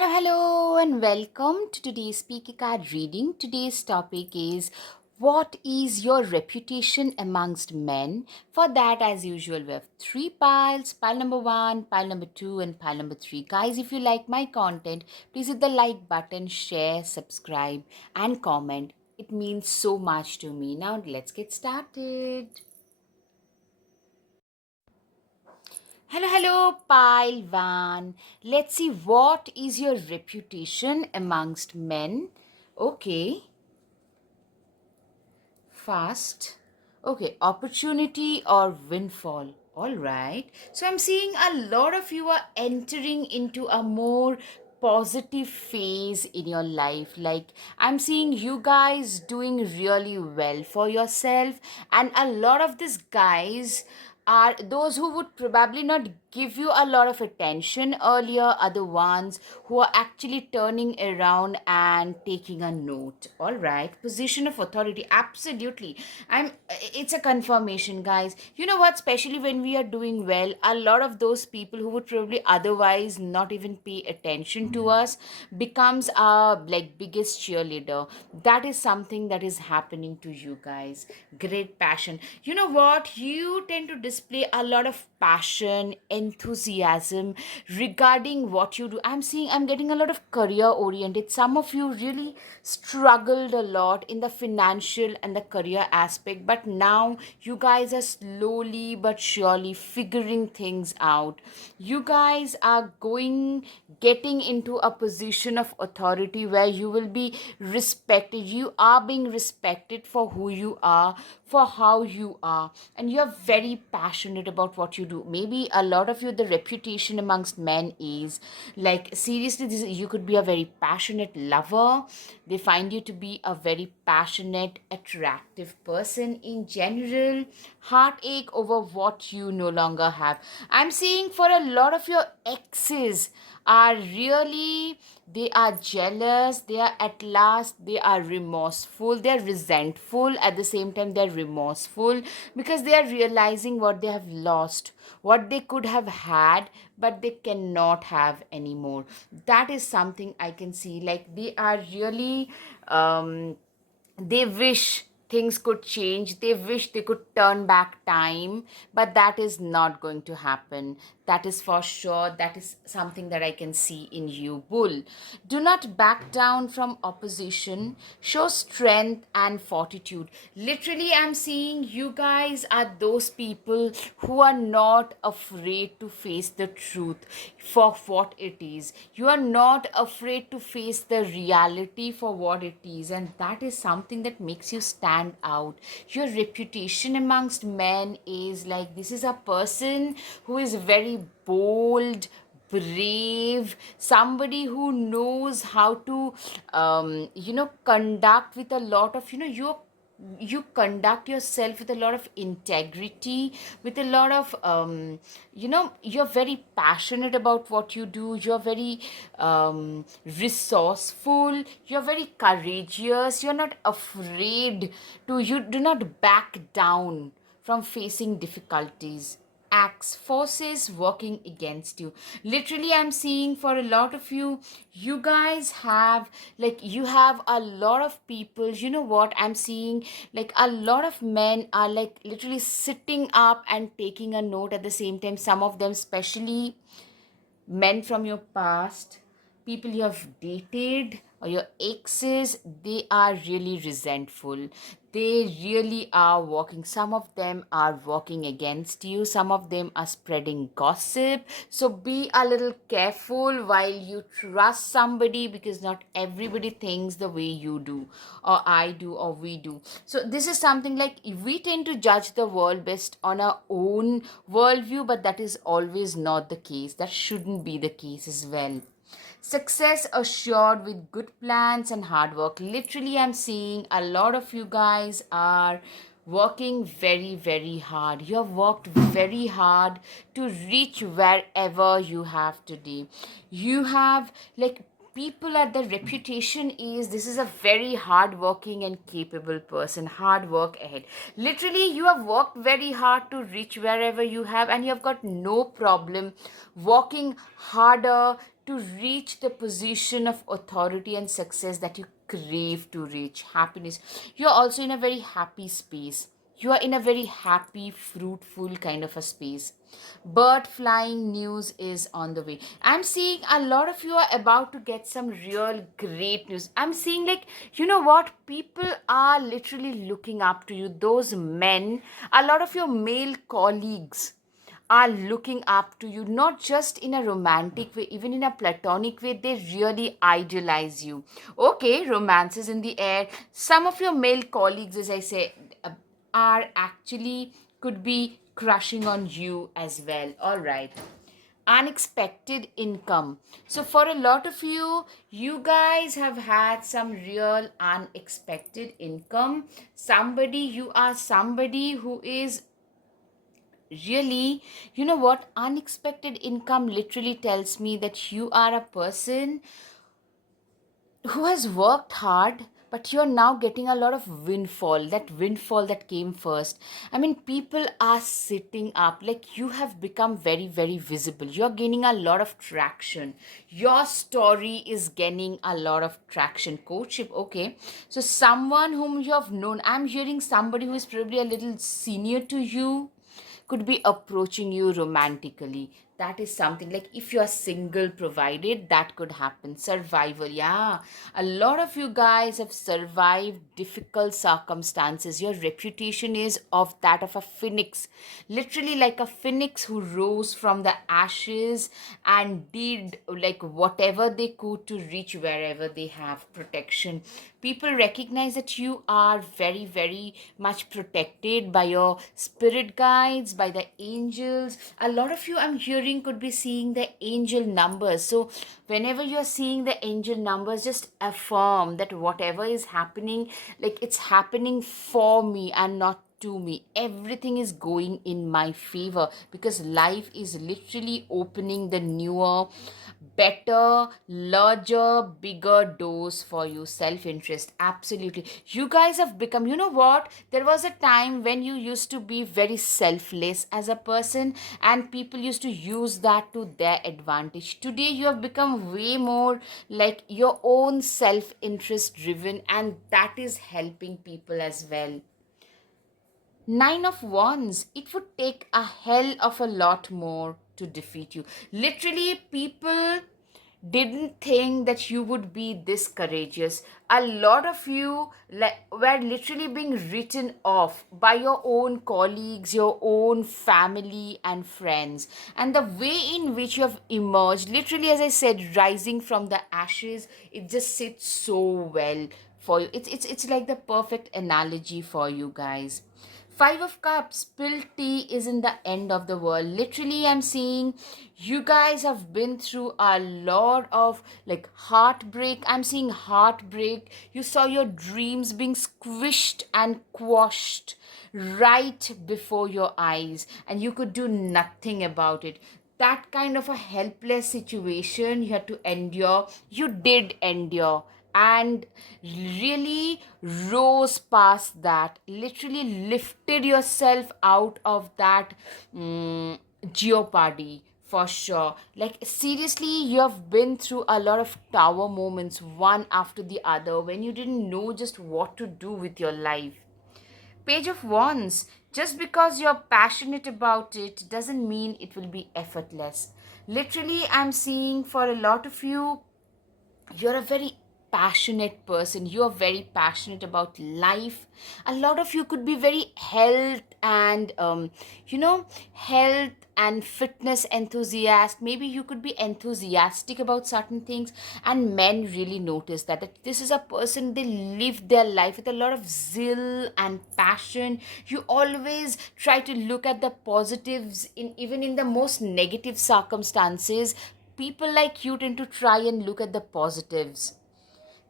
Hello, and welcome to today's Speaker Card reading. Today's topic is what is your reputation amongst men? For that, as usual, we have three piles pile number one, pile number two, and pile number three. Guys, if you like my content, please hit the like button, share, subscribe, and comment. It means so much to me. Now, let's get started. Hello, Pile Van. Let's see what is your reputation amongst men. Okay, fast. Okay, opportunity or windfall. All right. So I'm seeing a lot of you are entering into a more positive phase in your life. Like I'm seeing you guys doing really well for yourself, and a lot of these guys are those who would probably not give you a lot of attention earlier are the ones who are actually turning around and taking a note. All right, position of authority, absolutely. It's a confirmation, guys. You know what, especially when we are doing well, a lot of those people who would probably otherwise not even pay attention to us becomes our like biggest cheerleader. That is something that is happening to you guys. Great passion. You know what, you tend to display a lot of passion, enthusiasm regarding what you do. I'm getting a lot of career oriented. Some of you really struggled a lot in the financial and the career aspect, but now you guys are slowly but surely figuring things out. You guys are getting into a position of authority where you will be respected. You are being respected for who you are, for how you are, and you're very passionate about what you do. Maybe a lot of you, the reputation amongst men is like, seriously, you could be a very passionate lover. They find you to be a very passionate, attractive person in general. Heartache over what you no longer have. I'm seeing for a lot of your exes are really, they are jealous, they are at last, they are remorseful, they are resentful, at the same time they're remorseful because they are realizing what they have lost, what they could have had but they cannot have anymore. That is something I can see. Like they are really they wish things could change, they wish they could turn back time, but that is not going to happen. That is for sure. That is something that I can see in you, Bull. Do not back down from opposition. Show strength and fortitude. Literally, I'm seeing you guys are those people who are not afraid to face the truth for what it is. You are not afraid to face the reality for what it is, and that is something that makes you stand out. Your reputation amongst men is like, this is a person who is very bold, brave, somebody who knows how to conduct with a lot of, you conduct yourself with a lot of integrity, with a lot of you're very passionate about what you do. You're very resourceful, you're very courageous, you're not afraid to, you do not back down from facing difficulties. Acts forces working against you. Literally, I'm seeing for a lot of you, you guys have, like, you have a lot of people. You know what, I'm seeing like a lot of men are like literally sitting up and taking a note at the same time. Some of them, especially men from your past, people you have dated, or your exes, they are really resentful. They really are working. Some of them are working against you. Some of them are spreading gossip. So be a little careful while you trust somebody, because not everybody thinks the way you do, or I do, or we do. So this is something like, we tend to judge the world based on our own worldview, but that is always not the case. That shouldn't be the case as well. Success assured with good plans and hard work. Literally, I'm seeing a lot of you guys are working very, very hard. You have worked very hard to reach wherever you have today. You have, like, people at the reputation is, this is a very hardworking and capable person. Hard work ahead. Literally, you have worked very hard to reach wherever you have, and you have got no problem working harder to reach the position of authority and success that you crave to reach. Happiness. You're also in a very happy space. You are in a very happy, fruitful kind of a space. Bird flying news is on the way. I'm seeing a lot of you are about to get some real great news. I'm seeing, like, you know what? People are literally looking up to you. Those men, a lot of your male colleagues are looking up to you, not just in a romantic way, even in a platonic way. They really idealize you. Okay, romance is in the air. Some of your male colleagues, as I say, are actually could be crushing on you as well. All right. Unexpected income. So for a lot of you, you guys have had some real unexpected income. Somebody, you are somebody who is really, you know what, unexpected income literally tells me that you are a person who has worked hard, but you're now getting a lot of windfall, that windfall that came first. I mean, people are sitting up, like, you have become very, very visible. You're gaining a lot of traction. Your story is gaining a lot of traction. Courtship, okay. So someone whom you have known, I'm hearing somebody who is probably a little senior to you could be approaching you romantically. That is something, like, if you are single, provided, that could happen. Survival, yeah, a lot of you guys have survived difficult circumstances. Your reputation is of that of a phoenix, literally like a phoenix who rose from the ashes and did like whatever they could to reach wherever they have protection. People recognize that you are very, very much protected by your spirit guides, by the angels. A lot of you, I'm hearing, could be seeing the angel numbers. So whenever you're seeing the angel numbers, just affirm that whatever is happening, like, it's happening for me and not to me. Everything is going in my favor, because life is literally opening the newer, better, larger, bigger doors for you. Self interest, absolutely. You guys have become, you know what, there was a time when you used to be very selfless as a person, and people used to use that to their advantage. Today you have become way more like your own self interest driven, and that is helping people as well. Nine of Wands, it would take a hell of a lot more to defeat you. Literally, people didn't think that you would be this courageous. A lot of you were literally being written off by your own colleagues, your own family, and friends. And the way in which you have emerged, literally, as I said, rising from the ashes, it just sits so well for you. It's like the perfect analogy for you guys. Five of Cups, spilled tea isn't the end of the world. Literally, I'm seeing you guys have been through a lot of like heartbreak. I'm seeing heartbreak. You saw your dreams being squished and quashed right before your eyes, and you could do nothing about it. That kind of a helpless situation you had to endure, you did endure, and really rose past that, literally lifted yourself out of that jeopardy, for sure. Like, seriously, you have been through a lot of tower moments, one after the other, when you didn't know just what to do with your life. Page of Wands, just because you're passionate about it doesn't mean it will be effortless. Literally, I'm seeing for a lot of you, you're a very passionate person. You're very passionate about life. A lot of you could be very health and health and fitness enthusiast. Maybe you could be enthusiastic about certain things, and men really notice that this is a person, they live their life with a lot of zeal and passion. You always try to look at the positives in even in the most negative circumstances. People like you tend to try and look at the positives.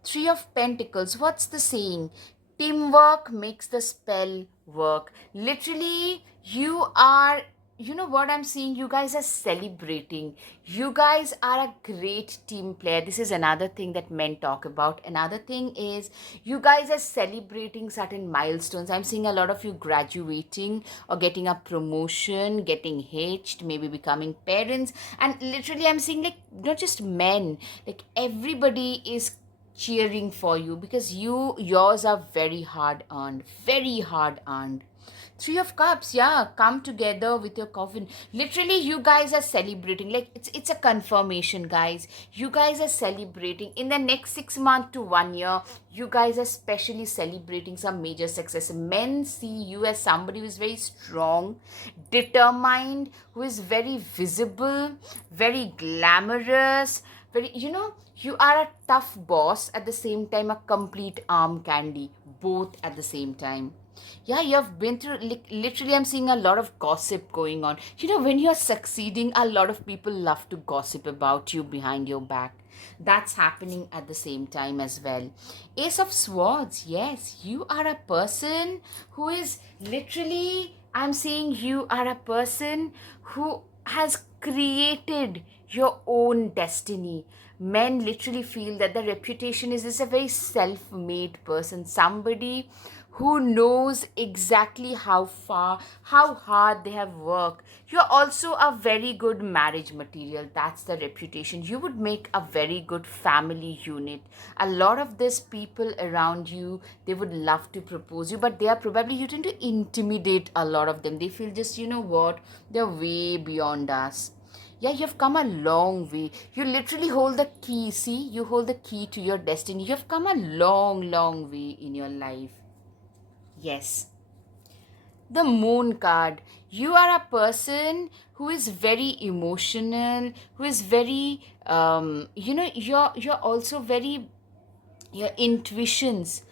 Three of Pentacles, what's the saying? Teamwork makes the spell work. Literally, you are you know what I'm seeing? You guys are celebrating. You guys are a great team player. This is another thing that men talk about. Another thing is you guys are celebrating certain milestones. I'm seeing a lot of you graduating or getting a promotion, getting hitched, maybe becoming parents. And literally, I'm seeing like not just men, like everybody is cheering for you because yours are very hard earned. Three of Cups, yeah, come together with your coffin. Literally, you guys are celebrating. Like it's a confirmation, guys. You guys are celebrating in the next 6 months to 1 year. You guys are specially celebrating some major success. Men see you as somebody who is very strong, determined, who is very visible, very glamorous, very you are a tough boss at the same time a complete arm candy, both at the same time. Yeah, you have been through, like, literally, I'm seeing a lot of gossip going on. When you're succeeding, a lot of people love to gossip about you behind your back. That's happening at the same time as well. Ace of Swords, yes, you are a person who is literally, I'm saying you are a person who has created your own destiny. Men literally feel that the reputation is a very self made person, somebody who knows exactly how hard they have worked. You're also a very good marriage material. That's the reputation. You would make a very good family unit. A lot of these people around you, they would love to propose you, but they are probably, you tend to intimidate a lot of them. They feel just, what, they're way beyond us. Yeah, you've come a long way. You literally hold the key. See, you hold the key to your destiny. You've come a long, long way in your life. Yes. The Moon card. You are a person who is very emotional, who is very, you're also very, your intuitions,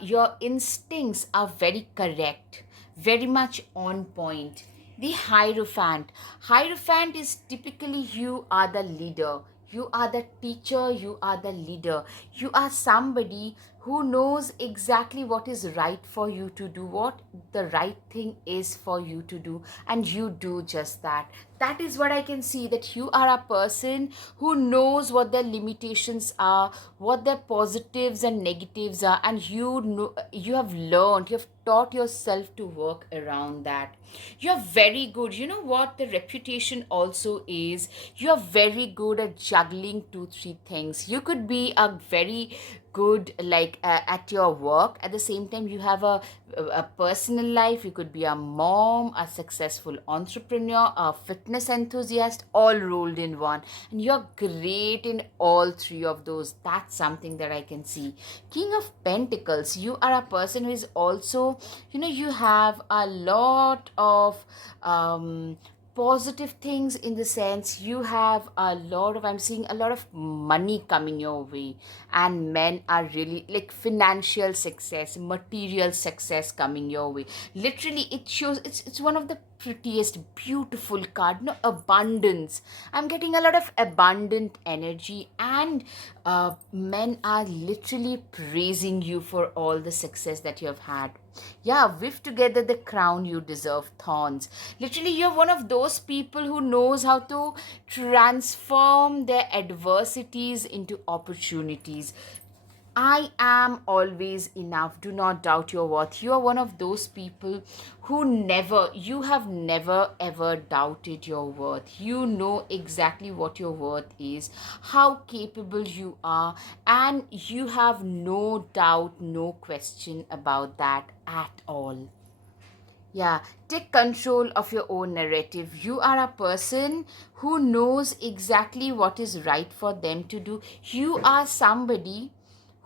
your instincts are very correct, very much on point. The Hierophant. Hierophant is typically, you are the leader, you are the teacher, you are the leader. You are somebody who knows exactly what is right for you to do, what the right thing is for you to do, and you do just that. That is what I can see, that you are a person who knows what their limitations are, what their positives and negatives are, and you have learned, you have taught yourself to work around that. You're very good. You know what the reputation also is? You're very good at juggling two, three things. You could be a very good, like, at your work. At the same time, you have a personal life. You could be a mom, a successful entrepreneur, a fitness enthusiast, all rolled in one. And you're great in all three of those. That's something that I can see. King of Pentacles, you are a person who is also, you have a lot of positive things, in the sense you have a lot of, I'm seeing a lot of money coming your way, and men are really like financial success, material success coming your way. Literally, it shows, it's one of the prettiest, beautiful card. No, abundance. I'm getting a lot of abundant energy, and men are literally praising you for all the success that you have had. Yeah, whiff together the crown you deserve, thorns. Literally, you're one of those people who knows how to transform their adversities into opportunities. I am always enough. Do not doubt your worth. You are one of those people you have never ever doubted your worth. You know exactly what your worth is, how capable you are, and you have no doubt, no question about that at all. Yeah, take control of your own narrative. You are a person who knows exactly what is right for them to do. You are somebody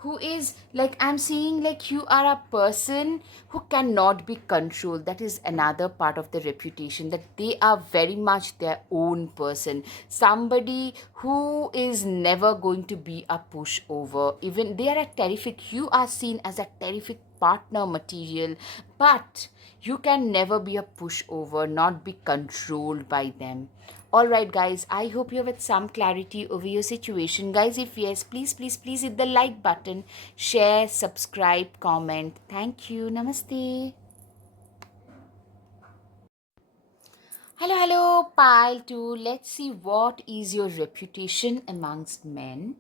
who is, like, I'm seeing, like, you are a person who cannot be controlled. That is another part of the reputation, that they are very much their own person. Somebody who is never going to be a pushover. Even they are a terrific, you are seen as a terrific partner material, but you can never be a pushover, not be controlled by them. All right, guys, I hope you have had some clarity over your situation. Guys, if yes, please, please, please hit the like button, share, subscribe, comment. Thank you. Namaste. Hello, hello, pile 2. Let's see what is your reputation amongst men.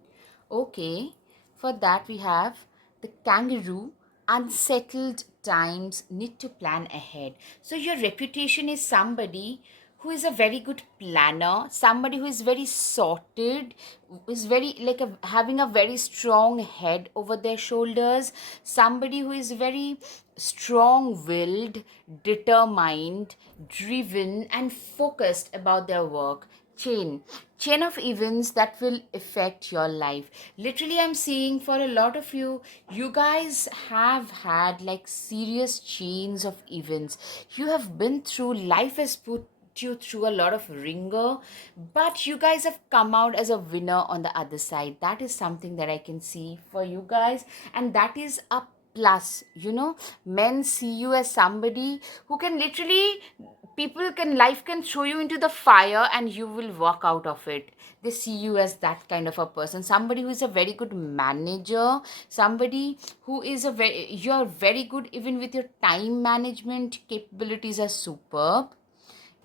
Okay, for that we have the kangaroo. Unsettled times, need to plan ahead. So, your reputation is somebody who is a very good planner, somebody who is very sorted, is very like having a very strong head over their shoulders, somebody who is very strong willed, determined, driven, and focused about their work. Chain of events that will affect your life. Literally, I'm seeing for a lot of you, you guys have had like serious chains of events. You have been through, life has put you through a lot of ringer, but you guys have come out as a winner on the other side. That is something that I can see for you guys, and that is a plus. Men see you as somebody who can literally, people can, life can throw you into the fire and you will walk out of it. They see you as that kind of a person, somebody who is a very good manager, somebody who is a very, you're very good even with your time management capabilities are superb.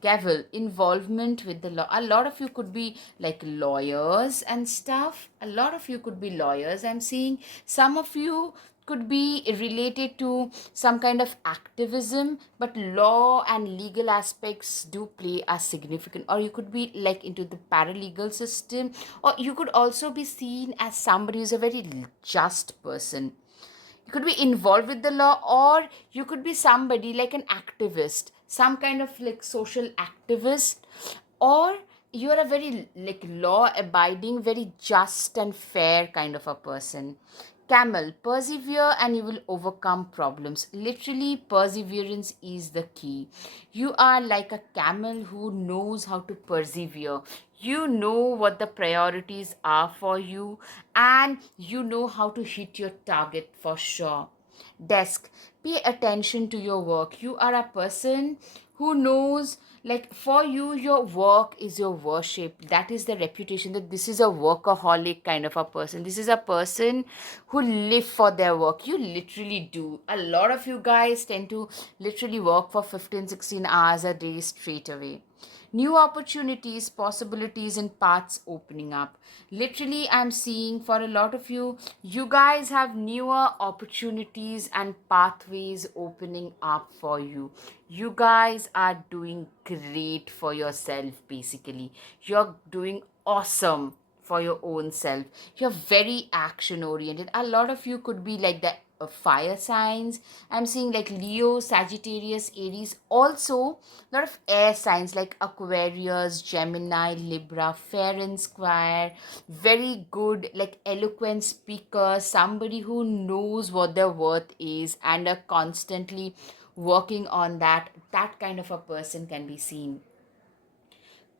Gavel, involvement with the law. A lot of you could be like lawyers and stuff. A lot of you could be lawyers. I'm seeing some of you could be related to some kind of activism, but law and legal aspects do play a significant, or you could be like into the paralegal system, or you could also be seen as somebody who's a very just person. You could be involved with the law, or you could be somebody like an activist, some kind of like social activist, or you are a very like law abiding, very just and fair kind of a person. Camel, persevere and you will overcome problems. Literally, perseverance is the key. You are like a camel who knows how to persevere. You know what the priorities are for you, and you know how to hit your target for sure. Desk, pay attention to your work. You are a person who knows, like for you, your work is your worship. That is the reputation, that this is a workaholic kind of a person. This is a person who live for their work. You literally do. A lot of you guys tend to literally work for 15, 16 hours a day straight away. New opportunities, possibilities, and paths opening up. Literally, I'm seeing for a lot of you, you guys have newer opportunities and pathways opening up for you. You guys are doing great for yourself, basically. You're doing awesome for your own self. You're very action oriented. A lot of you could be like the fire signs. I'm seeing like Leo, Sagittarius, Aries. Also, a lot of air signs like Aquarius, Gemini, Libra, fair and square. Very good, like eloquent speaker, somebody who knows what their worth is and are constantly working on that. That kind of a person can be seen.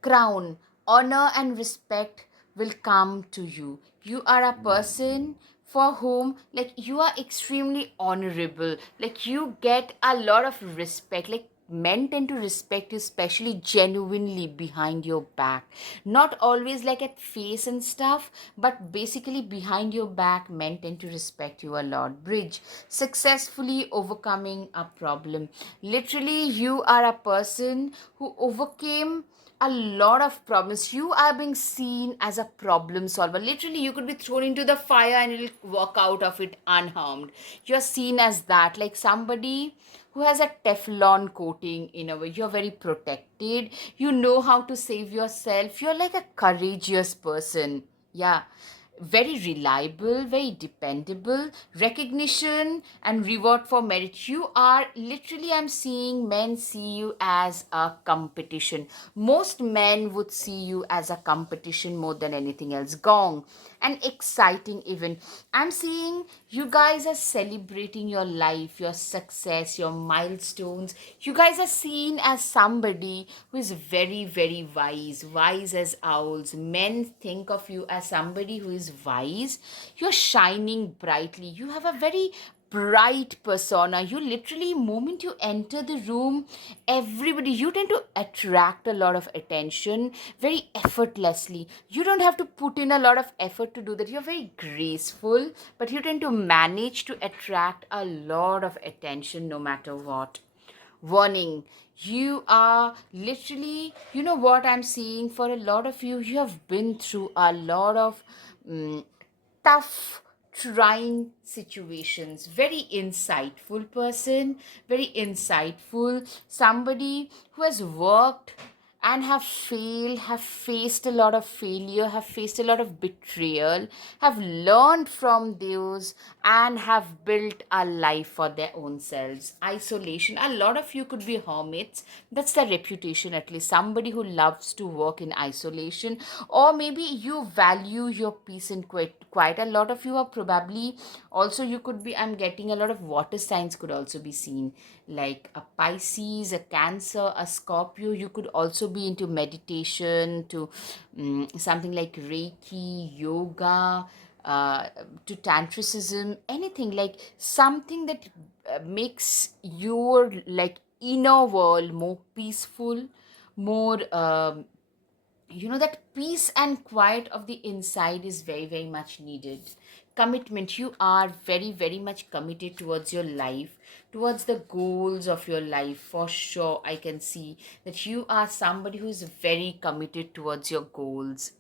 Crown, honor and respect will come to you. You are a person for whom like you are extremely honorable, like you get a lot of respect, like men tend to respect you, especially genuinely behind your back, not always like at face and stuff, but basically behind your back men tend to respect you a lot. Bridge, successfully overcoming a problem. Literally, you are a person who overcame a lot of problems. You are being seen as a problem solver. Literally, you could be thrown into the fire and you'll walk out of it unharmed. You're seen as that, like somebody who has a Teflon coating in a way. You're very protected. You know how to save yourself. You're like a courageous person. Yeah, very reliable, very dependable, recognition and reward for merit. You are literally, I'm seeing men see you as a competition. Most men would see you as a competition more than anything else. Gong, an exciting event. I'm seeing you guys are celebrating your life, your success, your milestones. You guys are seen as somebody who is very, very wise, wise as owls. Men think of you as somebody who is wise. You're shining brightly. You have a very bright persona. You literally, moment you enter the room, everybody, you tend to attract a lot of attention very effortlessly. You don't have to put in a lot of effort to do that. You're very graceful, but you tend to manage to attract a lot of attention no matter what. Warning, You are literally, you know what I'm seeing for a lot of you, you have been through a lot of mm, tough, trying situations. Very insightful person, very insightful, somebody who has worked and have failed, have faced a lot of failure, have faced a lot of betrayal, have learned from those, and have built a life for their own selves. Isolation. A lot of you could be hermits. That's the reputation, at least. Somebody who loves to work in isolation, or maybe you value your peace and quiet. A lot of you are probably also, you could be, I'm getting a lot of water signs could also be seen, like a Pisces, a Cancer, a Scorpio. You could also be into meditation, to something like Reiki, yoga, uh, to tantricism, anything like something that makes your like inner world more peaceful, more that peace and quiet of the inside is very, very much needed. Commitment. You are very, very much committed towards your life, towards the goals of your life. For sure, I can see that you are somebody who is very committed towards your goals.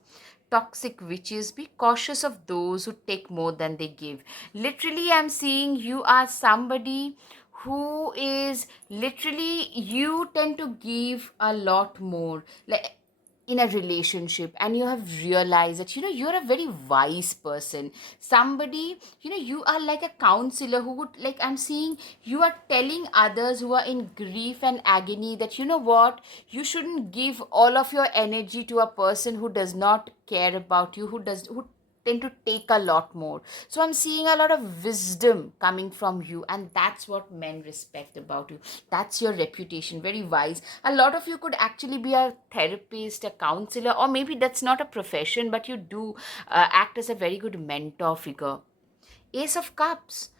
Toxic witches. Be cautious of those who take more than they give. Literally, I'm seeing you are somebody who is literally, you tend to give a lot more, like in a relationship, and you have realized that you're a very wise person. Somebody, you are like a counselor who would, like, I'm seeing you are telling others who are in grief and agony that, you know what, you shouldn't give all of your energy to a person who does not care about you, who tend to take a lot more. So I'm seeing a lot of wisdom coming from you, and that's what men respect about you. That's your reputation. Very wise. A lot of you could actually be a therapist, a counselor, or maybe that's not a profession, but you do act as a very good mentor figure. Ace of Cups.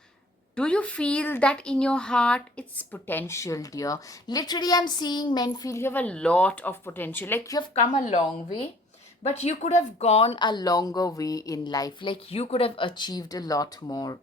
Do you feel that in your heart? It's potential, dear. Literally, I'm seeing men feel you have a lot of potential. Like you have come a long way, but you could have gone a longer way in life. Like you could have achieved a lot more.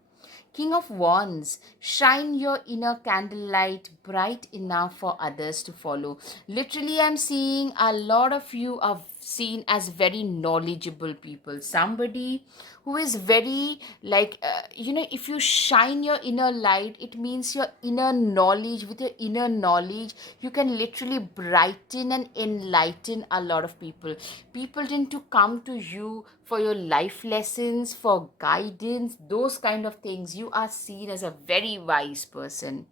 King of Wands, shine your inner candlelight bright enough for others to follow. Literally, I'm seeing a lot of you are seen as very knowledgeable people. Somebody who is very, like, if you shine your inner light, it means your inner knowledge. With your inner knowledge, you can literally brighten and enlighten a lot of people. People tend to come to you for your life lessons, for guidance, those kind of things. You are seen as a very wise person.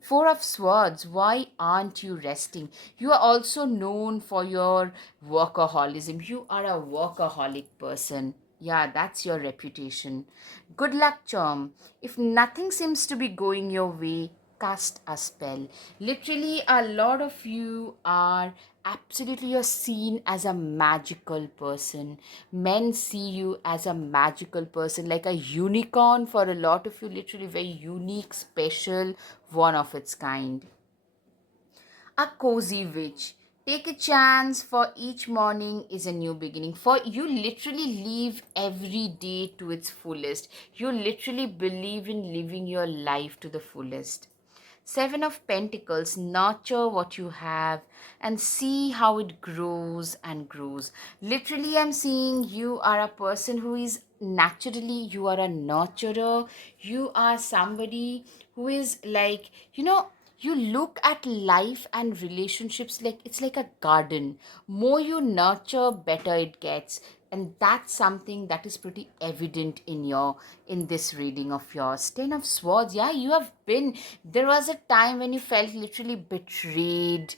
Four of Swords, why aren't you resting? You are also known for your workaholism. You are a workaholic person. Yeah, that's your reputation. Good luck, charm. If nothing seems to be going your way, cast a spell. Literally, a lot of you are absolutely, you're seen as a magical person. Men see you as a magical person, like a unicorn. For a lot of you, literally very unique, special, one of its kind. A cozy witch. Take a chance, for each morning is a new beginning. For you literally live every day to its fullest. You literally believe in living your life to the fullest. Seven of Pentacles, nurture what you have and see how it grows and grows. Literally, I'm seeing you are a person who is naturally, you are a nurturer. You are somebody who is like, you look at life and relationships like it's like a garden. More you nurture, better it gets. And that's something that is pretty evident in this reading of yours. Ten of Swords. Yeah, you have been, there was a time when you felt literally betrayed,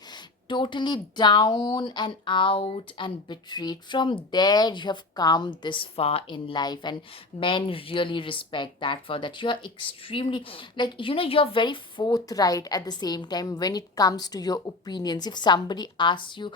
totally down and out and betrayed. From there you have come this far in life, and men really respect that. For that, you're extremely, like, you're very forthright at the same time when it comes to your opinions. If somebody asks you,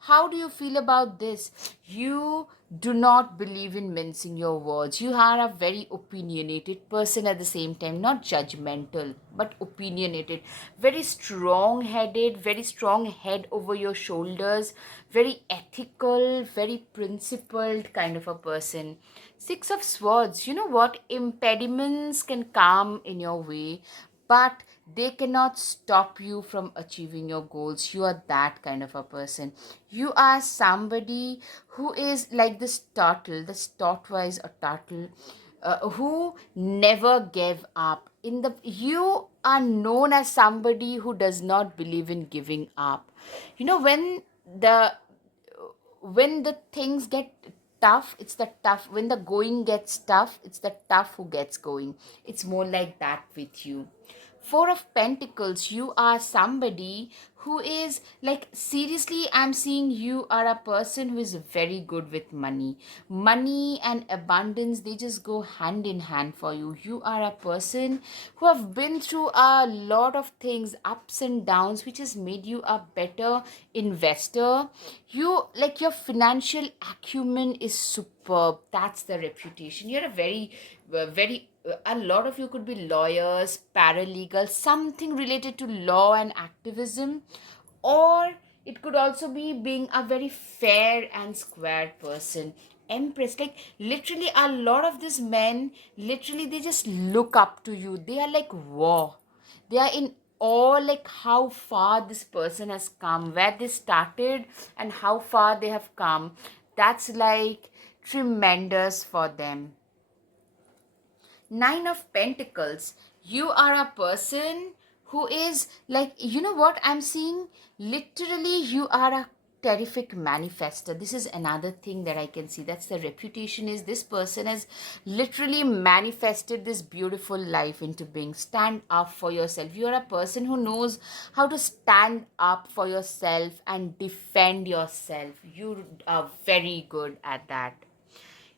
how do you feel about this? You do not believe in mincing your words. You are a very opinionated person at the same time, not judgmental, but opinionated. Very strong headed, very strong head over your shoulders, very ethical, very principled kind of a person. Six of Swords, you know what? Impediments can come in your way, but they cannot stop you from achieving your goals. You are that kind of a person. You are somebody who is like this turtle, this tortoise or turtle, who never gave up. You are known as somebody who does not believe in giving up. The when the things get tough, it's the tough. When the going gets tough, it's the tough who gets going. It's more like that with you. Four of Pentacles, you are somebody who is like, seriously, I'm seeing you are a person who is very good with money. Money and abundance, they just go hand in hand for you. You are a person who have been through a lot of things, ups and downs, which has made you a better investor. You like, your financial acumen is superb. That's the reputation. You're a very a lot of you could be lawyers, paralegal, something related to law and activism, or it could also be being a very fair and square person. Empress, like literally a lot of these men, literally they just look up to you. They are like, wow, they are in awe, like how far this person has come, where they started and how far they have come. That's like tremendous for them. Nine of Pentacles, you are a person who is like, you know what I'm seeing? Literally, you are a terrific manifester. This is another thing that I can see. That's the reputation, is this person has literally manifested this beautiful life into being. Stand up for yourself. You are a person who knows how to stand up for yourself and defend yourself. You are very good at that.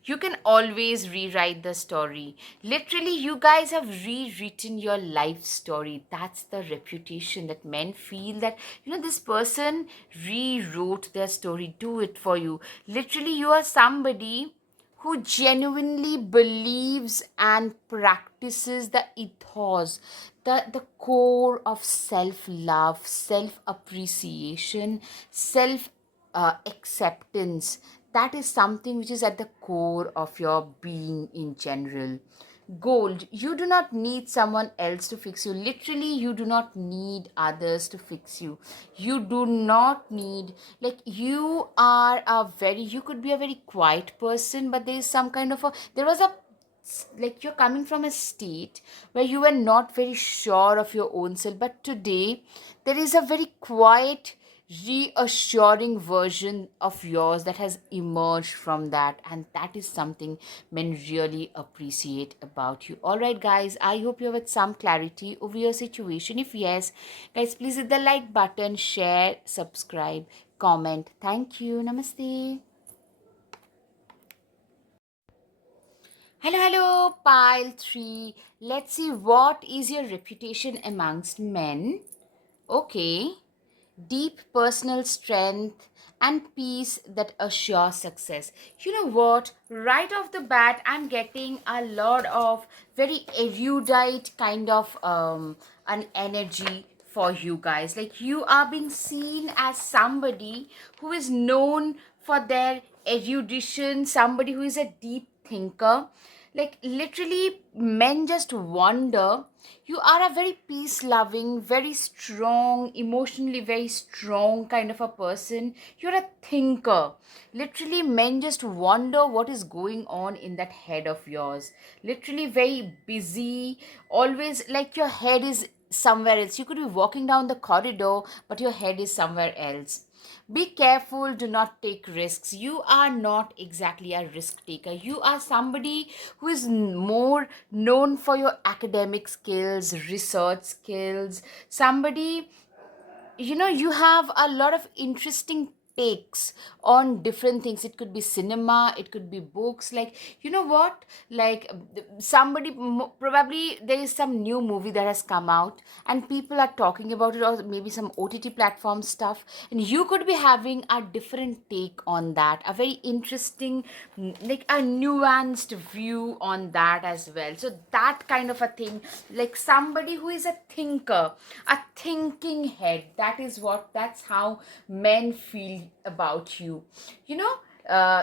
You can always rewrite the story. Literally, you guys have rewritten your life story. That's the reputation that men feel that, this person rewrote their story. Do it for you. Literally, you are somebody who genuinely believes and practices the ethos, the core of self-love, self-appreciation, self acceptance. That is something which is at the core of your being in general. Gold, you do not need someone else to fix you. Literally, you do not need others to fix you. You do not need, like, you could be a very quiet person, but there is some kind of there was a, like, you're coming from a state where you were not very sure of your own self, but today there is a very quiet, reassuring version of yours that has emerged from that, and that is something men really appreciate about you. All right, guys, I hope you have had some clarity over your situation. If yes, guys, please hit the like button, share, subscribe, comment. Thank you. Namaste. Hello, hello, pile 3. Let's see, what is your reputation amongst men? Okay. Deep personal strength and peace that assure success. You know what? Right off the bat, I'm getting a lot of very erudite kind of an energy for you guys. Like, you are being seen as somebody who is known for their erudition, somebody who is a deep thinker. Like, literally, men just wonder. You are a very peace loving, very strong, emotionally very strong kind of a person. You're a thinker. Literally, men just wonder what is going on in that head of yours. Literally, very busy, always like your head is somewhere else. You could be walking down the corridor, but your head is somewhere else. Be careful, do not take risks. You are not exactly a risk taker. You are somebody who is more known for your academic skills, research skills. Somebody, you have a lot of interesting takes on different things. It could be cinema, it could be books. Like, you know what, like, somebody, probably there is some new movie that has come out and people are talking about it, or maybe some OTT platform stuff, and you could be having a different take on that, a very interesting, like a nuanced view on that as well. So that kind of a thing, like somebody who is a thinker, a thinking head. That's how men feel about you. you know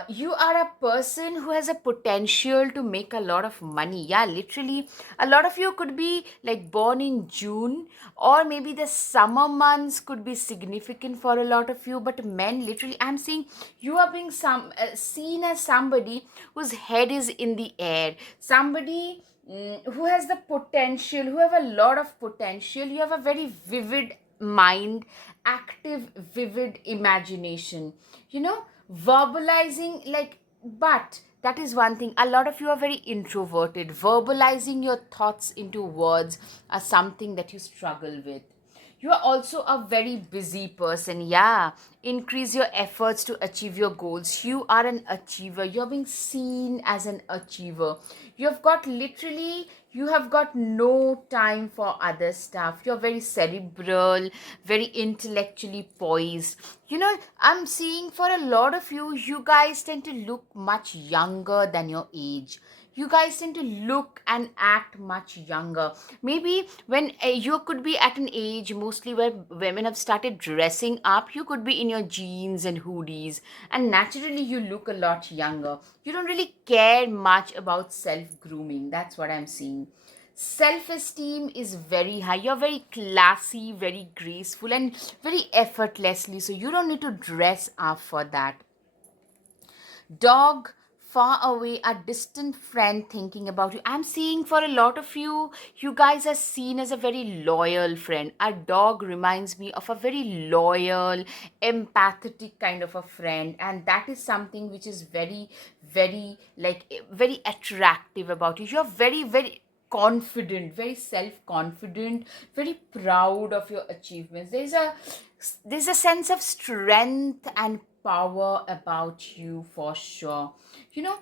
You are a person who has a potential to make a lot of money. Yeah, literally, a lot of you could be like born in June, or maybe the summer months could be significant for a lot of you. But men, literally, I'm seeing you are being seen as somebody whose head is in the air, somebody who has the potential, who have a lot of potential. You have a very vivid mind, active, vivid imagination, you know, verbalizing, like, but that is one thing. A lot of you are very introverted. Verbalizing your thoughts into words are something that you struggle with. You are also a very busy person. Yeah. Increase your efforts to achieve your goals. You are an achiever. You're being seen as an achiever. You have got no time for other stuff. You're very cerebral, very intellectually poised. I'm seeing for a lot of you, you guys tend to look much younger than your age. You guys tend to look and act much younger. Maybe when you could be at an age mostly where women have started dressing up, you could be in your jeans and hoodies, and naturally you look a lot younger. You don't really care much about self grooming. That's what I'm seeing. Self esteem is very high. You're very classy, very graceful, and very effortlessly. So you don't need to dress up for that. Dog, far away, a distant friend thinking about you. I'm seeing for a lot of you, you guys are seen as a very loyal friend. A dog reminds me of a very loyal, empathetic kind of a friend, and that is something which is very, very, like, very attractive about you. You're very, very confident, very self-confident, very proud of your achievements. There's a sense of strength and power about you for sure. you know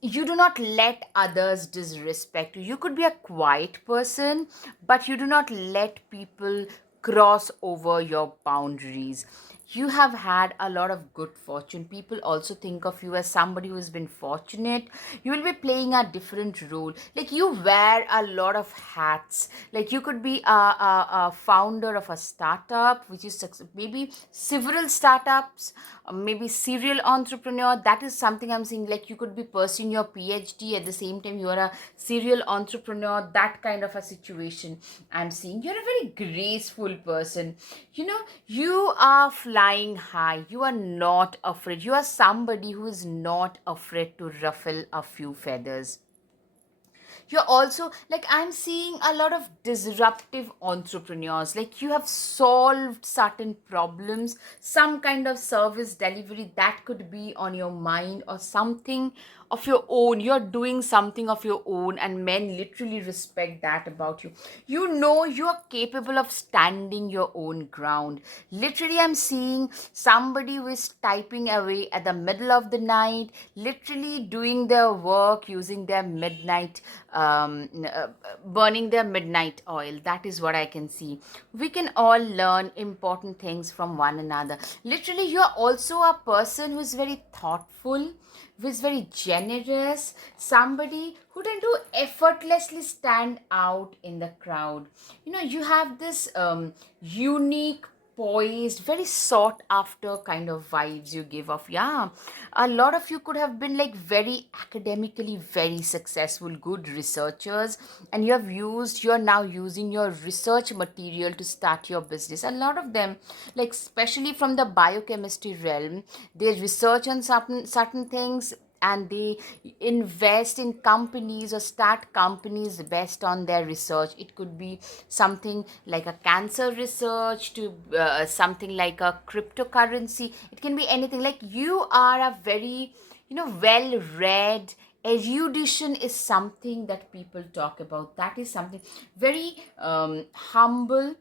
you do not let others disrespect you. You could be a quiet person, but you do not let people cross over your boundaries. You have had a lot of good fortune. People also think of you as somebody who has been fortunate. You will be playing a different role. Like, you wear a lot of hats. Like, you could be a founder of a startup, which is maybe several startups, maybe serial entrepreneur. That is something I'm saying. Like, you could be pursuing your PhD at the same time you are a serial entrepreneur. That kind of a situation I'm seeing. You're a very graceful person. You are flying high. You are not afraid. You are somebody who is not afraid to ruffle a few feathers. You're also, like, I'm seeing a lot of disruptive entrepreneurs. Like, you have solved certain problems, some kind of service delivery that could be on your mind, or something of your own. You're doing something of your own, and men literally respect that about you. You're capable of standing your own ground. Literally, I'm seeing somebody who is typing away at the middle of the night, literally doing their work using their midnight, burning their midnight oil. That is what I can see. We can all learn important things from one another. Literally, you're also a person who is very thoughtful, who is very generous, somebody who tend to effortlessly stand out in the crowd. You have this unique, poised, very sought after kind of vibes you give off. Yeah, a lot of you could have been like very academically very successful, good researchers, and you're now using your research material to start your business. A lot of them, like especially from the biochemistry realm, they research on certain things, and they invest in companies or start companies based on their research. It could be something like a cancer research to something like a cryptocurrency. It can be anything. Like, you are a very, well read. Erudition is something that people talk about. That is something very humble,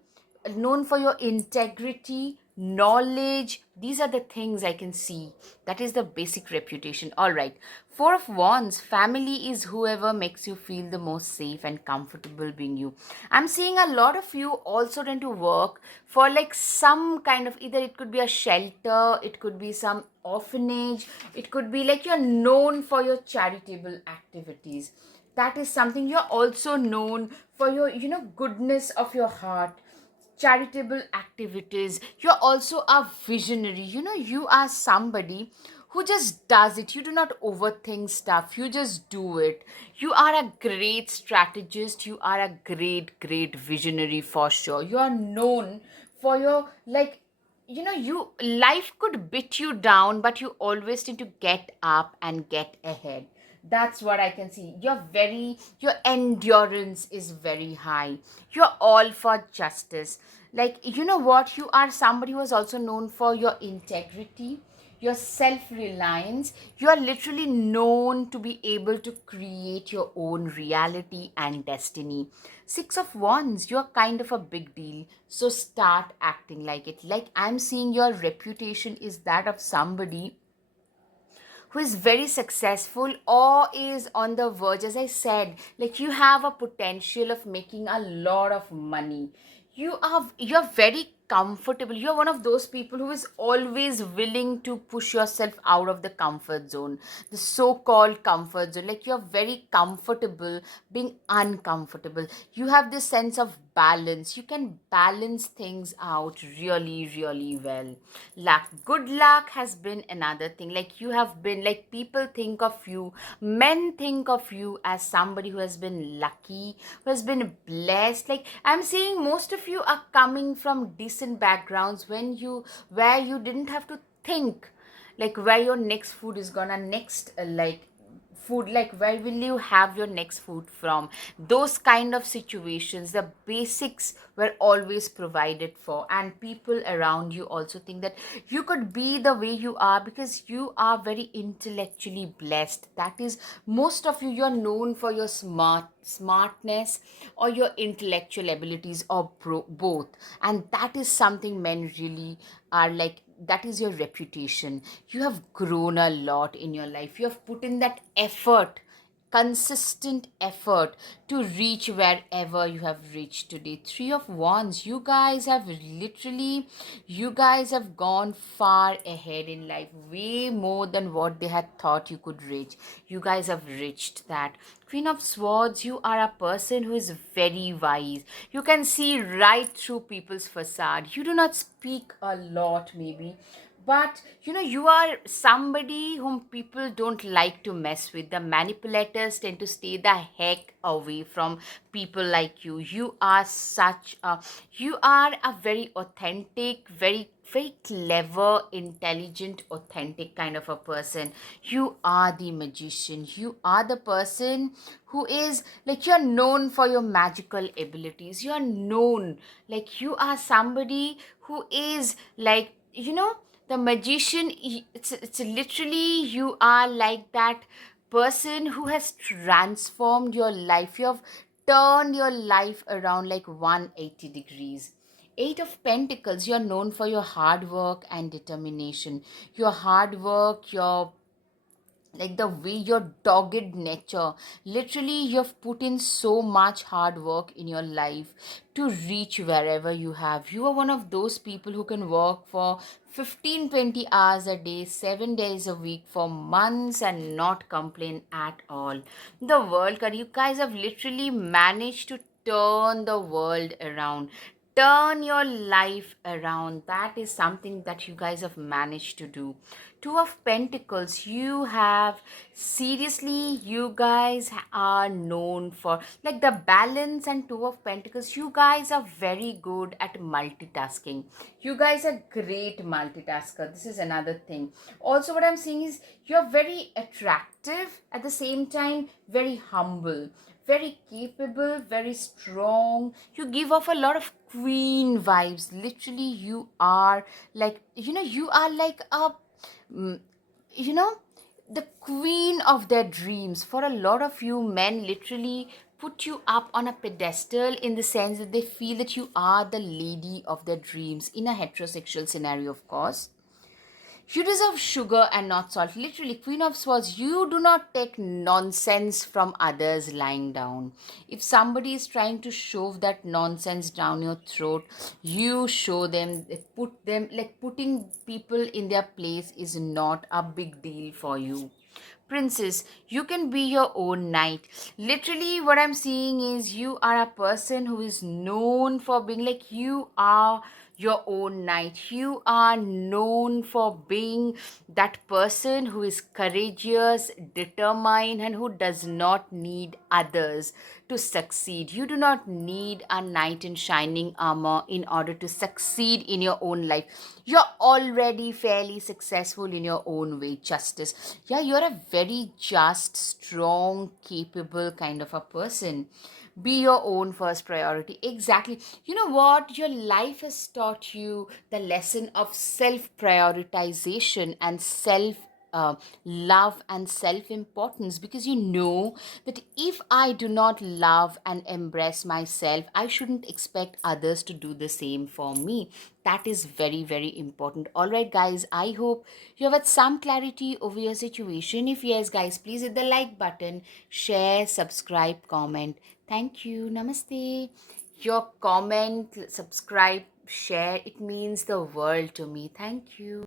known for your integrity, knowledge. These are the things I can see. That is the basic reputation. All right. Four of Wands, family is whoever makes you feel the most safe and comfortable being you. I'm seeing a lot of you also tend to work for like some kind of, either it could be a shelter, it could be some orphanage, it could be like you're known for your charitable activities. That is something. You're also known for your, goodness of your heart, charitable activities. You're also a visionary. You are somebody who just does it. You do not overthink stuff, you just do it. You are a great strategist, you are a great visionary for sure. You are known for your, like, you, life could beat you down, but you always need to get up and get ahead. That's what I can see. Your endurance is very high. You're all for justice. Like, you know what? You are somebody who is also known for your integrity, your self reliance. You are literally known to be able to create your own reality and destiny. Six of Wands, you're kind of a big deal. So start acting like it. Like, I'm seeing your reputation is that of somebody who is very successful or is on the verge. As I said, like, you have a potential of making a lot of money. You're very comfortable. You're one of those people who is always willing to push yourself out of the comfort zone, the so-called comfort zone. Like, you're very comfortable being uncomfortable. You have this sense of balance. You can balance things out really well. Luck, good luck has been another thing. Like, you have been, like, people think of you, men think of you as somebody who has been lucky, who has been blessed. Like, I'm seeing most of you are coming from decent backgrounds where you didn't have to think, like, where your next food is gonna next like food, like, where will you have your next food from. Those kind of situations, the basics were always provided for, and people around you also think that you could be the way you are because you are very intellectually blessed. That is, most of you, you're known for your smartness or your intellectual abilities, or both. And that is something men really are like. That is your reputation. You have grown a lot in your life. You have put in that effort, consistent effort, to reach wherever you have reached today. Three of Wands, you guys have gone far ahead in life, way more than what they had thought you could reach. You guys have reached that. Queen of Swords, you are a person who is very wise. You can see right through people's facade. You do not speak a lot, maybe, but you are somebody whom people don't like to mess with. The manipulators tend to stay the heck away from people like you. You are a very authentic, very clever, intelligent, authentic kind of a person. You are the magician. You are the person who is, like, you're known for your magical abilities. You're known, like, you are somebody who is, like, the magician. It's literally, you are like that person who has transformed your life. You have turned your life around like 180 degrees. Eight of Pentacles, you're known for your hard work and determination. Your hard work, your, like, the way, your dogged nature. Literally, you've put in so much hard work in your life to reach wherever you have. You are one of those people who can work for 15-20 hours a day, 7 days a week, for months, and not complain at all. The world, you guys have literally managed to turn the world around, turn your life around. That is something that you guys have managed to do. Two of Pentacles, you have, seriously, you guys are known for, like, the balance. And Two of Pentacles, you guys are very good at multitasking. You guys are great multitasker. This is another thing. Also, what I'm seeing is you're very attractive, at the same time very humble, very capable, very strong. You give off a lot of queen vibes. Literally, you are like, you are like a, mm, you know, the queen of their dreams. For a lot of you, men literally put you up on a pedestal, in the sense that they feel that you are the lady of their dreams, in a heterosexual scenario, of course. You deserve sugar and not salt. Literally, Queen of Swords, you do not take nonsense from others lying down. If somebody is trying to shove that nonsense down your throat, you show them, put them, like, putting people in their place is not a big deal for you. Princess, you can be your own knight. Literally, what I'm seeing is you are a person who is known for being, like, you are your own knight. You are known for being that person who is courageous, determined, and who does not need others to succeed. You do not need a knight in shining armor in order to succeed in your own life. You're already fairly successful in your own way, Justice. Yeah, you're a very just, strong, capable kind of a person. Be your own first priority. Exactly. You know what? Your life has taught you the lesson of self prioritization and self love and self importance, because you know that if I do not love and embrace myself, I shouldn't expect others to do the same for me. That is very, very important. All right, guys, I hope you have had some clarity over your situation. If yes, guys, please hit the like button, share, subscribe, comment. Thank you. Namaste. Your comment, subscribe, share, it means the world to me. Thank you.